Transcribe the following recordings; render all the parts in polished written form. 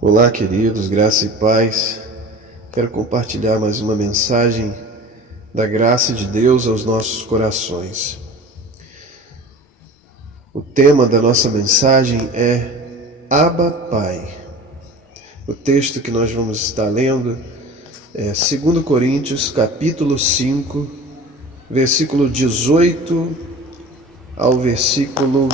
Olá, queridos, graça e paz. Quero compartilhar mais uma mensagem da graça de Deus aos nossos corações. O tema da nossa mensagem é Abba, Pai. O texto que nós vamos estar lendo é 2 Coríntios, capítulo 5, versículo 18 ao versículo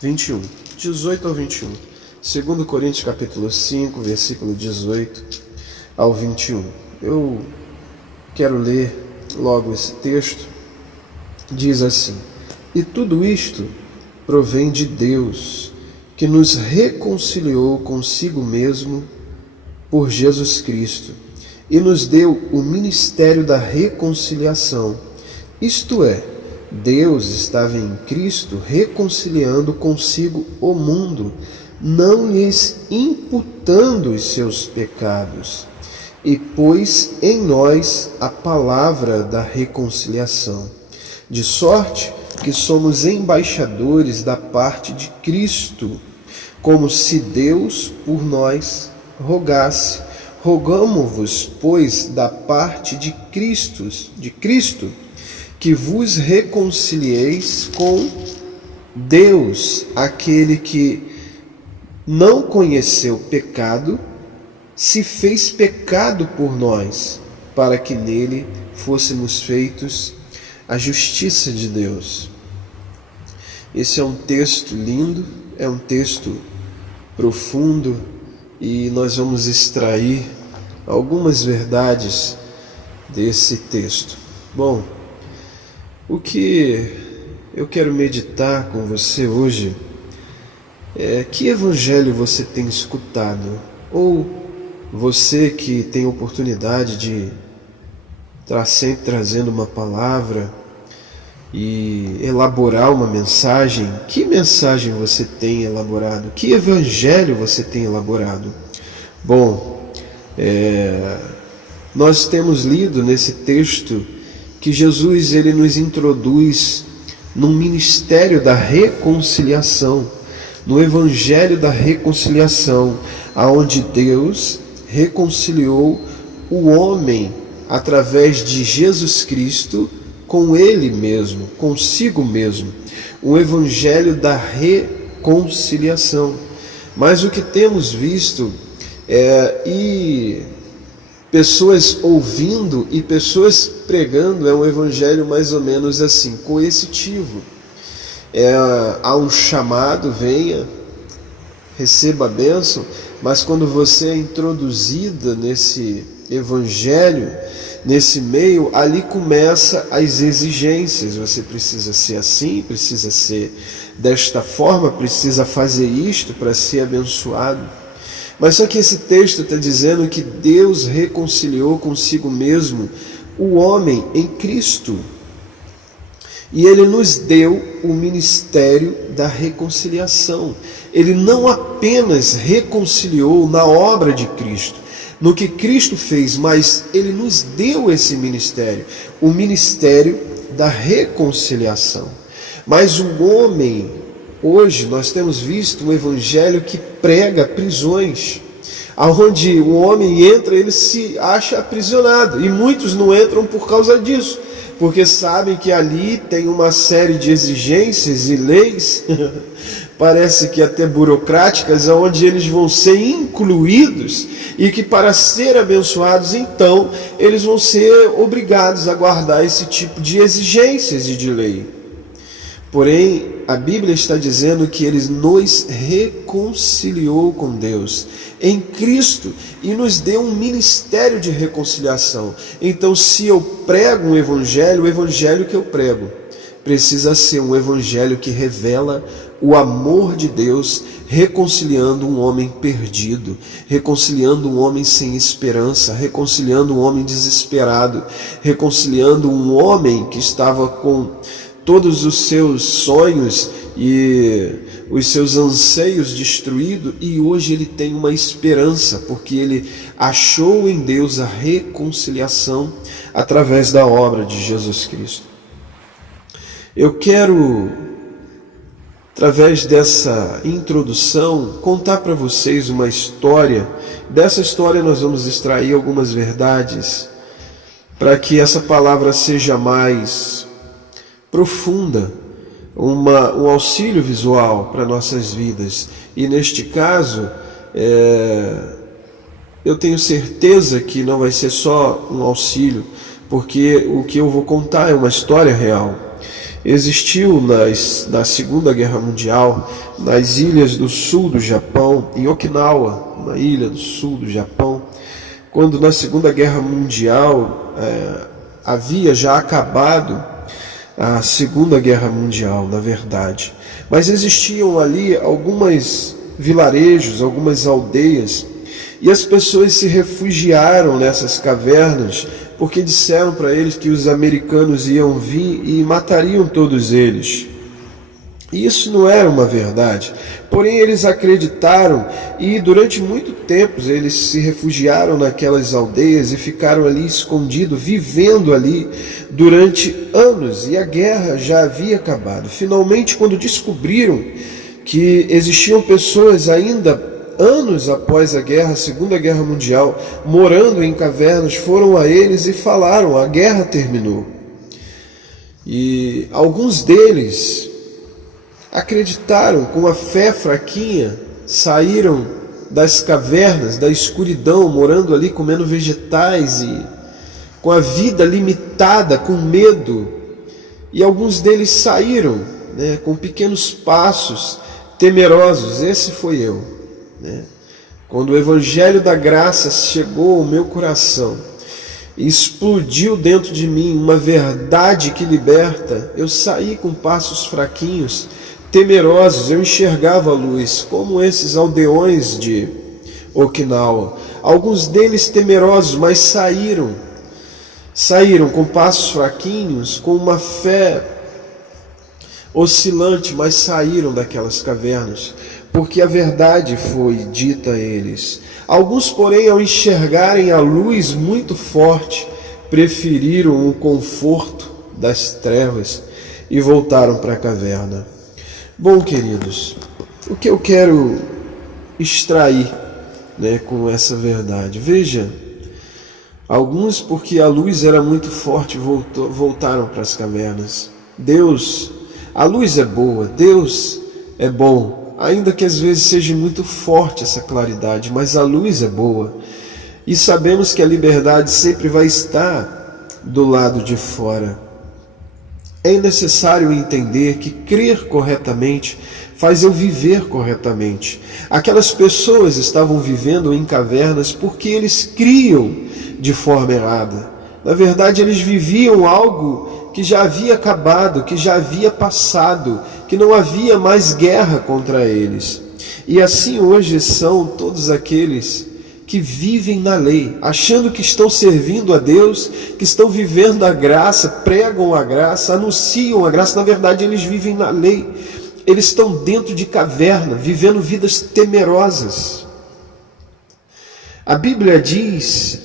21. 18 ao 21. 2 Coríntios capítulo 5, versículo 18 ao 21. Eu quero ler logo esse texto. Diz assim: E tudo isto provém de Deus, que nos reconciliou consigo mesmo por Jesus Cristo, e nos deu o ministério da reconciliação. Isto é, Deus estava em Cristo reconciliando consigo o mundo, não lhes imputando os seus pecados, e pôs em nós a palavra da reconciliação, de sorte que somos embaixadores da parte de Cristo, como se Deus por nós rogasse. Rogamo-vos, pois, da parte de Cristo, que vos reconcilieis com Deus. Aquele que não conheceu pecado, se fez pecado por nós, para que nele fôssemos feitos a justiça de Deus. Esse é um texto lindo, é um texto profundo, e nós vamos extrair algumas verdades desse texto. Bom, o que eu quero meditar com você hoje é que evangelho você tem escutado, ou você que tem oportunidade de estar sempre trazendo uma palavra e elaborar uma mensagem. Que mensagem você tem elaborado? Que evangelho você tem elaborado? Bom, nós temos lido nesse texto que Jesus ele nos introduz num ministério da reconciliação, no evangelho da reconciliação, aonde Deus reconciliou o homem através de Jesus Cristo com Ele mesmo, consigo mesmo. Um evangelho da reconciliação. Mas o que temos visto e pessoas ouvindo e pessoas pregando é um evangelho mais ou menos assim, coercitivo. Há um chamado, venha, receba a bênção, mas quando você é introduzida nesse evangelho, nesse meio, ali começa as exigências. Você precisa ser assim, precisa ser desta forma, precisa fazer isto para ser abençoado. Mas só que esse texto está dizendo que Deus reconciliou consigo mesmo o homem em Cristo. E Ele nos deu o ministério da reconciliação. Ele não apenas reconciliou na obra de Cristo, no que Cristo fez, mas Ele nos deu esse ministério, o ministério da reconciliação. Mas o homem, hoje nós temos visto um evangelho que prega prisões, aonde o homem entra, ele se acha aprisionado, e muitos não entram por causa disso, porque sabem que ali tem uma série de exigências e leis, parece que até burocráticas, onde eles vão ser incluídos, e que para ser abençoados, então, eles vão ser obrigados a guardar esse tipo de exigências e de lei. Porém, a Bíblia está dizendo que Ele nos reconciliou com Deus em Cristo e nos deu um ministério de reconciliação. Então, se eu prego um evangelho, o evangelho que eu prego precisa ser um evangelho que revela o amor de Deus, reconciliando um homem perdido, reconciliando um homem sem esperança, reconciliando um homem desesperado, reconciliando um homem que estava com todos os seus sonhos e os seus anseios destruídos, e hoje ele tem uma esperança, porque ele achou em Deus a reconciliação através da obra de Jesus Cristo. Eu quero através dessa introdução, contar para vocês uma história. Dessa história nós vamos extrair algumas verdades, para que essa palavra seja mais profunda, um auxílio visual para nossas vidas. E neste caso, eu tenho certeza que não vai ser só um auxílio, porque o que eu vou contar é uma história real. Existiu na Segunda Guerra Mundial, nas ilhas do sul do Japão, em Okinawa, na ilha do sul do Japão, quando na Segunda Guerra Mundial havia já acabado a Segunda Guerra Mundial, na verdade. Mas existiam ali alguns vilarejos, algumas aldeias, e as pessoas se refugiaram nessas cavernas, porque disseram para eles que os americanos iam vir e matariam todos eles. E isso não era uma verdade. Porém, eles acreditaram e durante muito tempo eles se refugiaram naquelas aldeias e ficaram ali escondidos, vivendo ali durante anos. E a guerra já havia acabado. Finalmente, quando descobriram que existiam pessoas ainda anos após a guerra, a Segunda Guerra Mundial, morando em cavernas, foram a eles e falaram: a guerra terminou. E alguns deles acreditaram, com a fé fraquinha, saíram das cavernas, da escuridão, morando ali, comendo vegetais e com a vida limitada, com medo. E alguns deles saíram, com pequenos passos, temerosos. Esse foi eu. Quando o Evangelho da Graça chegou ao meu coração e explodiu dentro de mim uma verdade que liberta, eu saí com passos fraquinhos, temerosos. Eu enxergava a luz, como esses aldeões de Okinawa. Alguns deles temerosos, mas saíram com passos fraquinhos, com uma fé oscilante, mas saíram daquelas cavernas, porque a verdade foi dita a eles. Alguns, porém, ao enxergarem a luz muito forte, preferiram o conforto das trevas e voltaram para a caverna. Bom, queridos, o que eu quero extrair com essa verdade? Veja, alguns, porque a luz era muito forte, voltaram para as cavernas. A luz é boa, Deus é bom, ainda que às vezes seja muito forte essa claridade, mas a luz é boa. E sabemos que a liberdade sempre vai estar do lado de fora. É necessário entender que crer corretamente faz eu viver corretamente. Aquelas pessoas estavam vivendo em cavernas porque eles criam de forma errada. Na verdade, eles viviam algo que já havia acabado, que já havia passado, que não havia mais guerra contra eles. E assim hoje são todos aqueles que vivem na lei, achando que estão servindo a Deus, que estão vivendo a graça, pregam a graça, anunciam a graça. Na verdade, eles vivem na lei. Eles estão dentro de caverna, vivendo vidas temerosas. A Bíblia diz,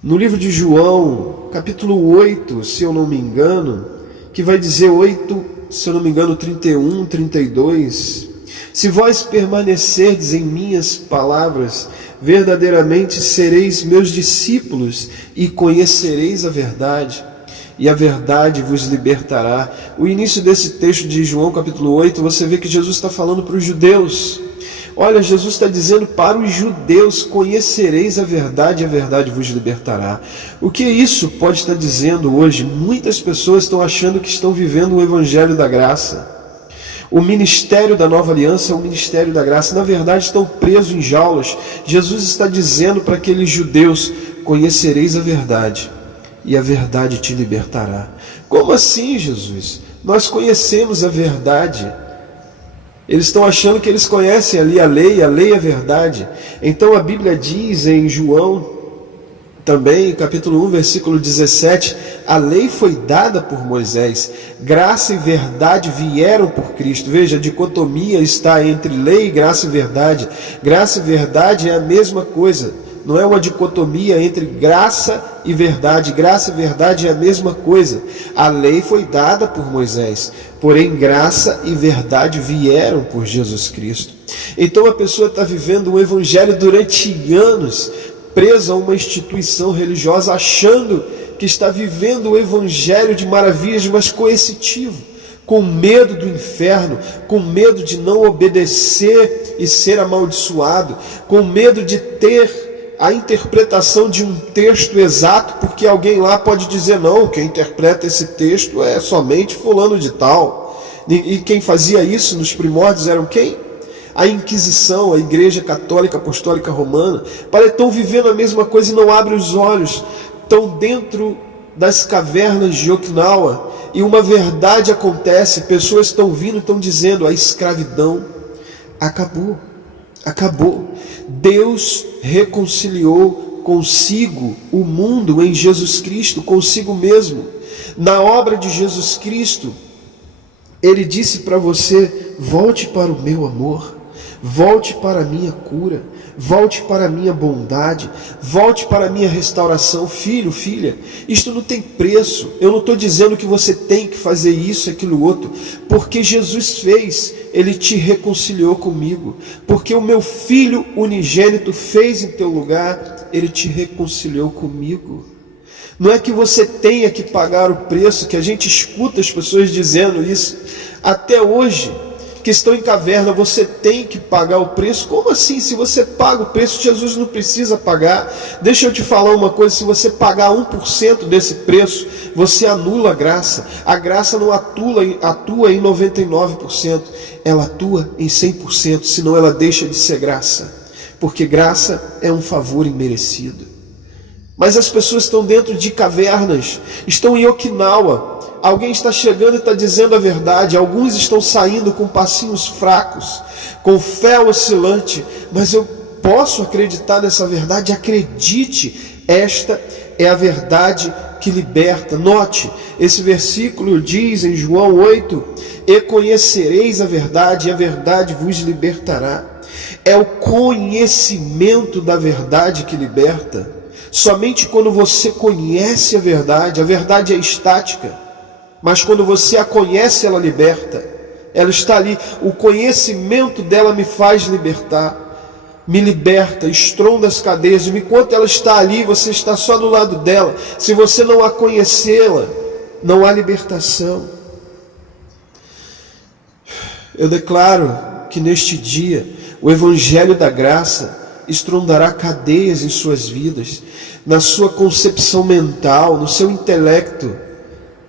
no livro de João, capítulo 8, se eu não me engano, que vai dizer 8, se eu não me engano, 31, 32. Se vós permanecerdes em minhas palavras, verdadeiramente sereis meus discípulos e conhecereis a verdade, e a verdade vos libertará. O início desse texto de João capítulo 8, você vê que Jesus está falando para os judeus. Olha, Jesus está dizendo para os judeus: conhecereis a verdade e a verdade vos libertará. O que isso pode estar dizendo hoje? Muitas pessoas estão achando que estão vivendo o Evangelho da Graça. O ministério da nova aliança é o ministério da graça. Na verdade, estão presos em jaulas. Jesus está dizendo para aqueles judeus: conhecereis a verdade, e a verdade te libertará. Como assim, Jesus? Nós conhecemos a verdade. Eles estão achando que eles conhecem ali a lei é a verdade. Então a Bíblia diz em João, também, capítulo 1, versículo 17, a lei foi dada por Moisés, graça e verdade vieram por Cristo. Veja, a dicotomia está entre lei, graça e verdade. Graça e verdade é a mesma coisa. não é uma dicotomia entre graça e verdade. Graça e verdade é a mesma coisa. A lei foi dada por Moisés, porém graça e verdade vieram por Jesus Cristo. Então a pessoa está vivendo um evangelho durante anos, presa a uma instituição religiosa, achando que está vivendo o evangelho de maravilhas, mas coercitivo, com medo do inferno, com medo de não obedecer e ser amaldiçoado, com medo de ter a interpretação de um texto exato, porque alguém lá pode dizer, não, quem interpreta esse texto é somente fulano de tal. E quem fazia isso nos primórdios eram quem? A Inquisição, a Igreja Católica Apostólica Romana. Estão vivendo a mesma coisa e não abrem os olhos. Estão dentro das cavernas de Okinawa e uma verdade acontece. Pessoas estão vindo e estão dizendo, a escravidão acabou. Acabou. Deus reconciliou consigo o mundo em Jesus Cristo, consigo mesmo. Na obra de Jesus Cristo, Ele disse para você, volte para o meu amor, volte para a minha cura, volte para a minha bondade, volte para a minha restauração. Filho, filha, isto não tem preço. Eu não estou dizendo que você tem que fazer isso, aquilo, outro, porque Jesus fez, Ele te reconciliou comigo, porque o meu Filho unigênito fez em teu lugar, Ele te reconciliou comigo. Não é que você tenha que pagar o preço, que a gente escuta as pessoas dizendo isso, até hoje, que estão em caverna, você tem que pagar o preço. Como assim? Se você paga o preço, Jesus não precisa pagar. Deixa eu te falar uma coisa, se você pagar 1% desse preço, você anula a graça. A graça não atua em 99%, ela atua em 100%, senão ela deixa de ser graça, porque graça é um favor imerecido. Mas as pessoas estão dentro de cavernas, estão em Okinawa. Alguém está chegando e está dizendo a verdade. Alguns estão saindo com passinhos fracos, com fé oscilante. Mas eu posso acreditar nessa verdade? Acredite, esta é a verdade que liberta. Note, esse versículo diz em João 8, e conhecereis a verdade, e a verdade vos libertará. É o conhecimento da verdade que liberta. Somente quando você conhece a verdade é estática. Mas quando você a conhece, ela liberta. Ela está ali. O conhecimento dela me faz libertar. Me liberta, estronda as cadeias. Enquanto ela está ali, você está só do lado dela. Se você não a conhecê-la, não há libertação. Eu declaro que neste dia, o Evangelho da Graça estrondará cadeias em suas vidas, na sua concepção mental, no seu intelecto.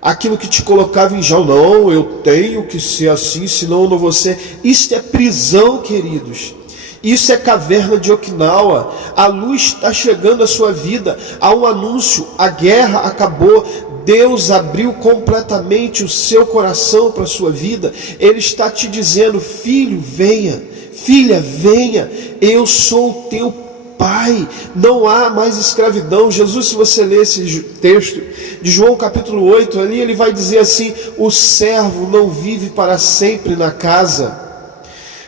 Aquilo que te colocava em jaula, não, eu tenho que ser assim, senão eu não vou ser. Isso é prisão, queridos. Isso é caverna de Okinawa. A luz está chegando à sua vida. Há um anúncio, a guerra acabou. Deus abriu completamente o seu coração para a sua vida. Ele está te dizendo, filho, venha. Filha, venha. Eu sou o teu Pai, não há mais escravidão. Jesus, se você ler esse texto de João capítulo 8, ali ele vai dizer assim, o servo não vive para sempre na casa,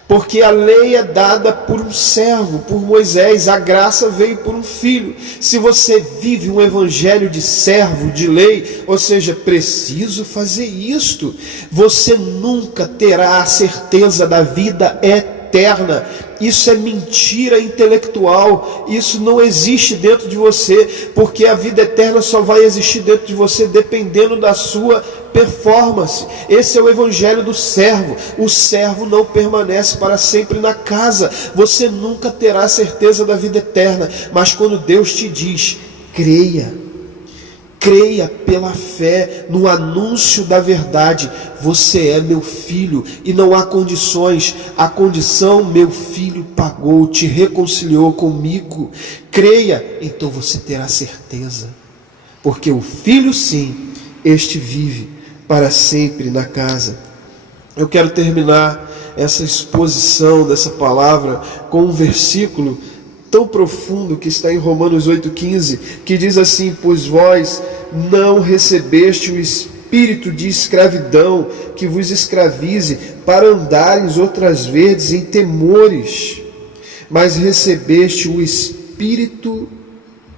porque a lei é dada por um servo, por Moisés, a graça veio por um filho. Se você vive um evangelho de servo, de lei, ou seja, preciso fazer isto, você nunca terá a certeza da vida eterna. Isso é mentira intelectual, isso não existe dentro de você, porque a vida eterna só vai existir dentro de você dependendo da sua performance. Esse é o evangelho do servo. O servo não permanece para sempre na casa, você nunca terá certeza da vida eterna, mas quando Deus te diz, creia pela fé no anúncio da verdade, você é meu filho e não há condições. A condição, meu filho pagou, te reconciliou comigo. Creia, então você terá certeza, porque o filho sim, este vive para sempre na casa. Eu quero terminar essa exposição dessa palavra com um versículo tão profundo que está em Romanos 8,15, que diz assim, pois vós não recebeste o espírito de escravidão que vos escravize para andares outras vezes em temores, mas recebeste o espírito Espírito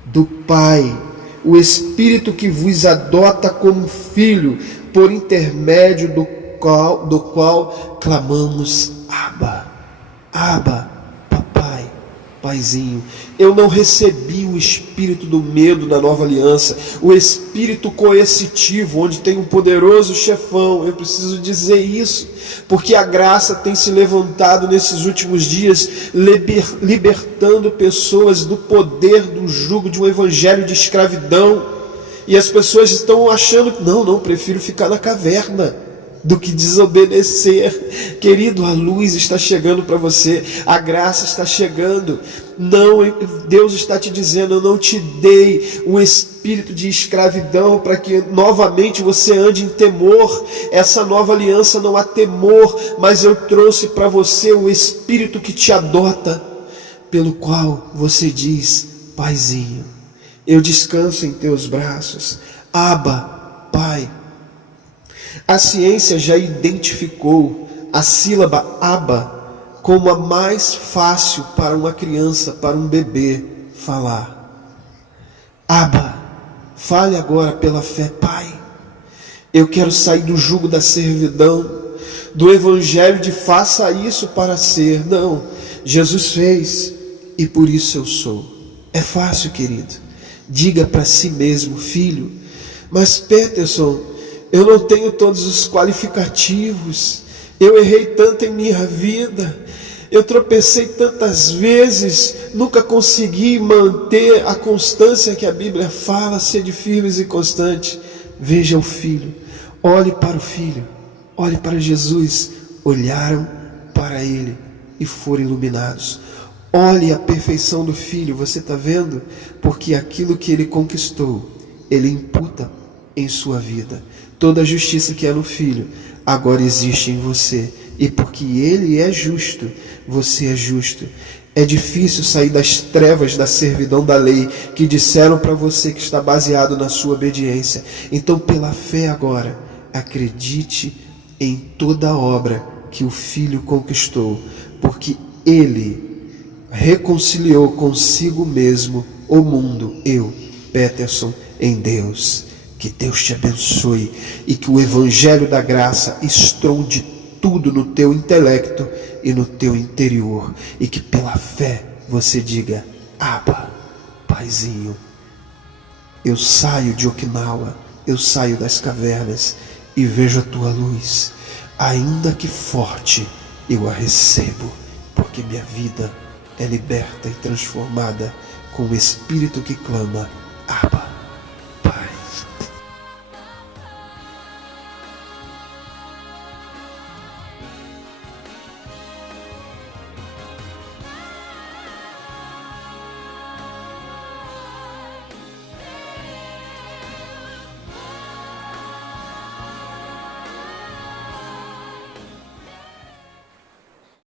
do Pai, o Espírito que vos adota como filho, por intermédio do qual clamamos: Abba, Abba, papai, paizinho. Eu não recebi o espírito do medo na nova aliança, o espírito coercitivo, onde tem um poderoso chefão. Eu preciso dizer isso, porque a graça tem se levantado nesses últimos dias, libertando pessoas do poder do jugo de um evangelho de escravidão. E as pessoas estão achando que não, prefiro ficar na caverna do que desobedecer. Querido, a luz está chegando para você, a graça está chegando. Não, Deus está te dizendo: eu não te dei um espírito de escravidão para que novamente você ande em temor. Essa nova aliança não há temor, mas eu trouxe para você o espírito que te adota, pelo qual você diz: paizinho, eu descanso em teus braços. Abba, Pai. A ciência já identificou a sílaba Abba como a mais fácil para uma criança, para um bebê falar. Abba, fale agora pela fé: Pai, eu quero sair do jugo da servidão, do evangelho de faça isso para ser. Não, Jesus fez e por isso eu sou. É fácil, querido. Diga para si mesmo: filho, mas Peterson, eu não tenho todos os qualificativos, eu errei tanto em minha vida, eu tropecei tantas vezes, nunca consegui manter a constância que a Bíblia fala. Sede firmes e constantes. Veja o filho, olhe para o filho, olhe para Jesus. Olharam para ele e foram iluminados. Olhe a perfeição do filho, você está vendo? Porque aquilo que ele conquistou, ele imputa em sua vida. Toda a justiça que é no filho agora existe em você, e porque ele é justo, você é justo. É difícil sair das trevas da servidão da lei que disseram para você que está baseado na sua obediência. Então, pela fé agora, acredite em toda a obra que o filho conquistou, porque ele reconciliou consigo mesmo o mundo. Eu, Peterson, em Deus. Que Deus te abençoe e que o evangelho da graça estronde tudo no teu intelecto e no teu interior, e que pela fé você diga: Abba, paizinho, eu saio de Okinawa, eu saio das cavernas e vejo a tua luz. Ainda que forte, eu a recebo, porque minha vida é liberta e transformada com o espírito que clama: Abba.